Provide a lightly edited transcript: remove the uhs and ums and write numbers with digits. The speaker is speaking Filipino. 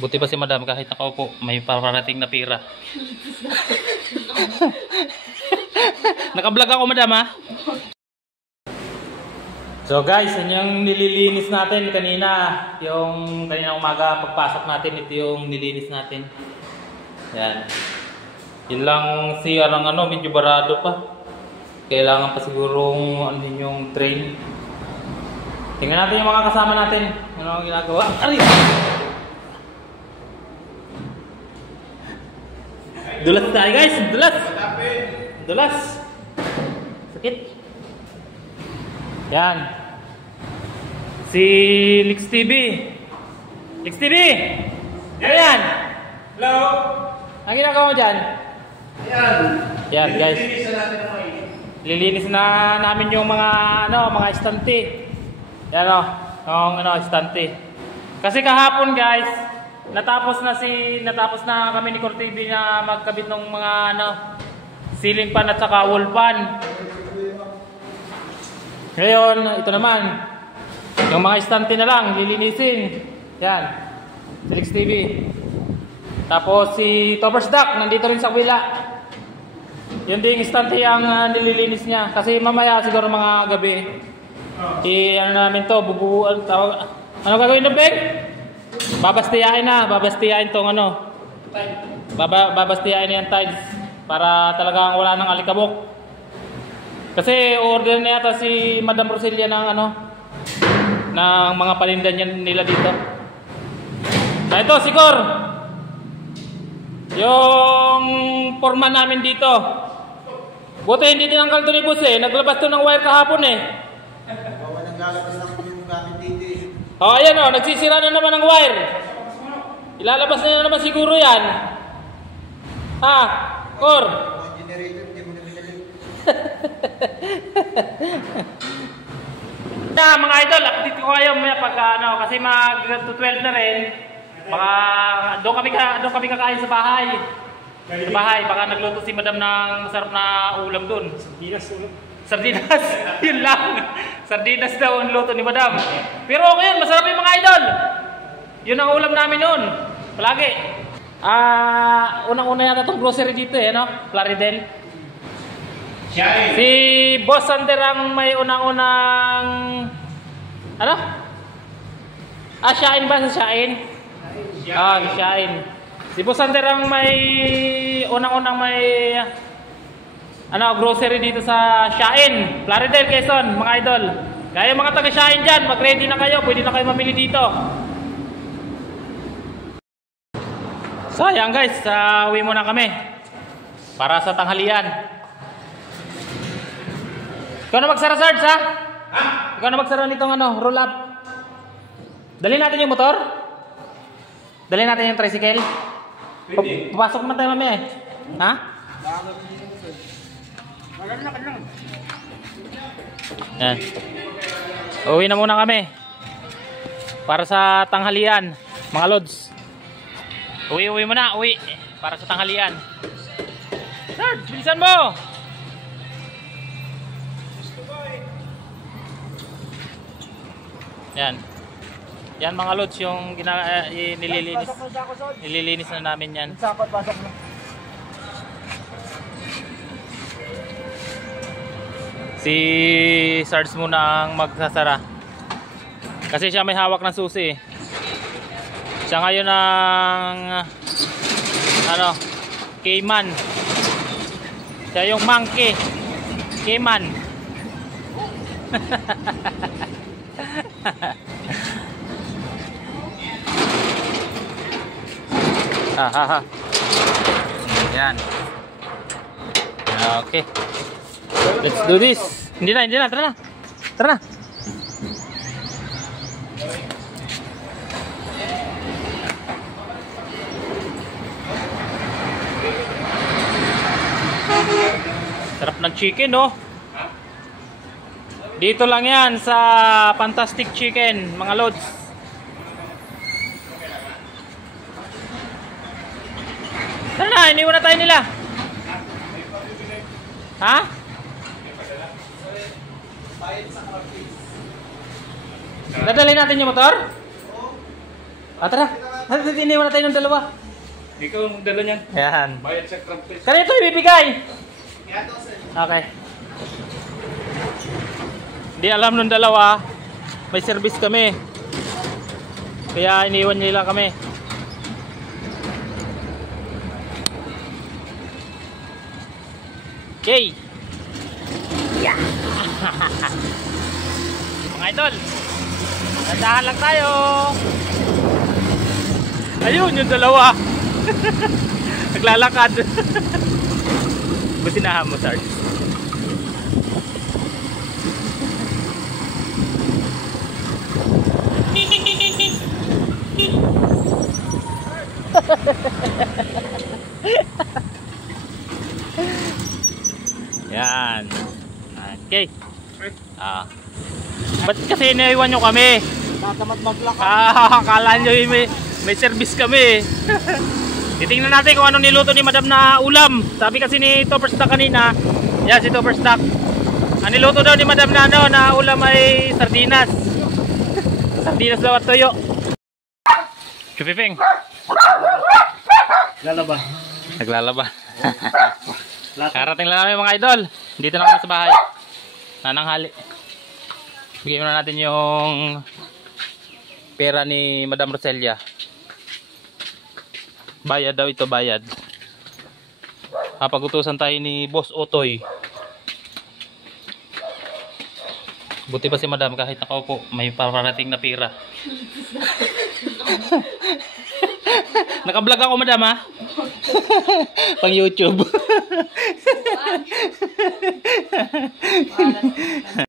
Buti pa si madam kahit nakaupo, may parating na pira. Naka-vlog ako madam ha. So guys, yun yung nililinis natin kanina. Yung kanina umaga pagpasok natin, ito yung nilinis natin. Yan. Yun lang siya lang ano, medyo barado pa. Kailangan pa sigurong ano yung drain. Tingnan natin yung mga kasama natin. Ano ang ginagawa? Aray! Dulas tayo guys! Dulas! Dulas! Sakit! Yan! Si Lix TV! Lix TV! Ano yan? Hello! Ang ginagawa mo dyan? Yan! Yan guys! Lilinisan natin ang mga Lilinis na namin yung mga ano, mga estante. Yan o, yung ano, estante. Kasi kahapon guys, natapos na kami ni Core TV na magkabit ng mga ano, ceiling fan at saka wall fan. Ngayon, ito naman, yung mga estante na lang, lilinisin. Yan, si Lix TV. Tapos si Toppers Duck, nandito rin sa kabila. Yun din istante ang nililinis niya. Kasi mamaya siguro mga gabi, ano namin to, bubuan, tawag. Ano gagawin ng bag? Babastiyain na, babastiyain tong ano. Babastiyain na yung tiles para talagang wala nang alikabok. Kasi order na yata si Madam Roselia ng ano, ng mga paninda nila dito. Na ito, siguro yung forma namin dito. Buti hindi tinanggal ito ni boss eh. Naglabas ito ng wire kahapon eh. bawa ng lalabas lang yung gamit dito eh. Oh, ayan o. Nagsisira na naman ng wire. Ilalabas na naman siguro yan. Ha? Kor? Mga generator, hindi mo na pinalik. Mga idol, update ko kayo maya pag ano. Kasi mag-12 na rin. Baka doon kami kakain sa bahay. Sa bahay, baka nagluto si madam ng masarap na ulam doon. Sardinas, yun lang. Sardinas daw ang luto ni madam. Pero okay yun, masarap yung mga idol. Yun ang ulam namin noon. Palagi. Unang-una yata itong grocery dito eh, no? Plaridel. Si Boss Sander ang may unang-unang ano? Shain ba sa Shain? Shain. Si Boss Sander ang may unang-unang may ano, grocery dito sa Shain, Plaridel, Quezon, mga idol. Kaya mga taga Shain dyan, mag-ready na kayo, pwede na kayo mamili dito. Sayang guys, uwi muna kami para sa tanghalian. Ikaw na magsara, Sarge, ha? Ikaw na magsara nitong ano, roll up. Dali natin yung motor? Dali natin yung tricycle? Papasok naman tayo mamaya eh. Ha? Yan. Uwi na muna kami para sa tanghalian, mga lods. Uwi muna, uwi para sa tanghalian. Sarge, bilisan mo! Yan. Yan mga lods yung nililinis na namin yan. Sakot, pasok mo. Si Sarge muna ang magsasara. Kasi siya may hawak ng susi. Siya ngayon ang ano, Cayman. Siya yung monkey. Cayman. Yan. Okay. Let's do this. Hindi na, tara na. Tara na. Sarap ng chicken, no? Dito lang yan sa Fantastic Chicken, mga lods. Tara na, iniwan na tayo nila. Ha? Dadalhin natin yung motor? Tara. Ano iniwan na tayo ng dalawa? Ikaw ang dala niyan. Ayan. Bayad sa trumpet. Kanito ibibigay? Kaya to, sir. Okay. Hindi alam nung dalawa, may service kami. Kaya iniwan nila kami. Okay. Yeah. Mga idol, nandahan lang tayo. Ayun, yung dalawa. Naglalakad. Businahan mo, Sarge. Yan. Okay. Ba't kasi inaiwan nyo kami? Tatamad maglakad. Akala nyo may service kami. Titingnan natin kung ano niluto ni Madam na ulam. Sabi kasi ni Topperstock kanina, yan si Topperstock, ang niluto daw ni Madam na, na ulam ay sardinas. Sardinas daw at toyo. Chupiping. Lalaba. Naglalaba. Karating lang namin mga idol. Dito na kami sa bahay. Nananghali. Bigyan na natin yung pera ni Madam Roselia. Bayad daw ito, bayad. Papagutusan tayo ni Boss Otoy. Buti pa si Madam kahit nakaupo, may parating na pera. Naka-vlog ako, Madam, ha? Pang YouTube.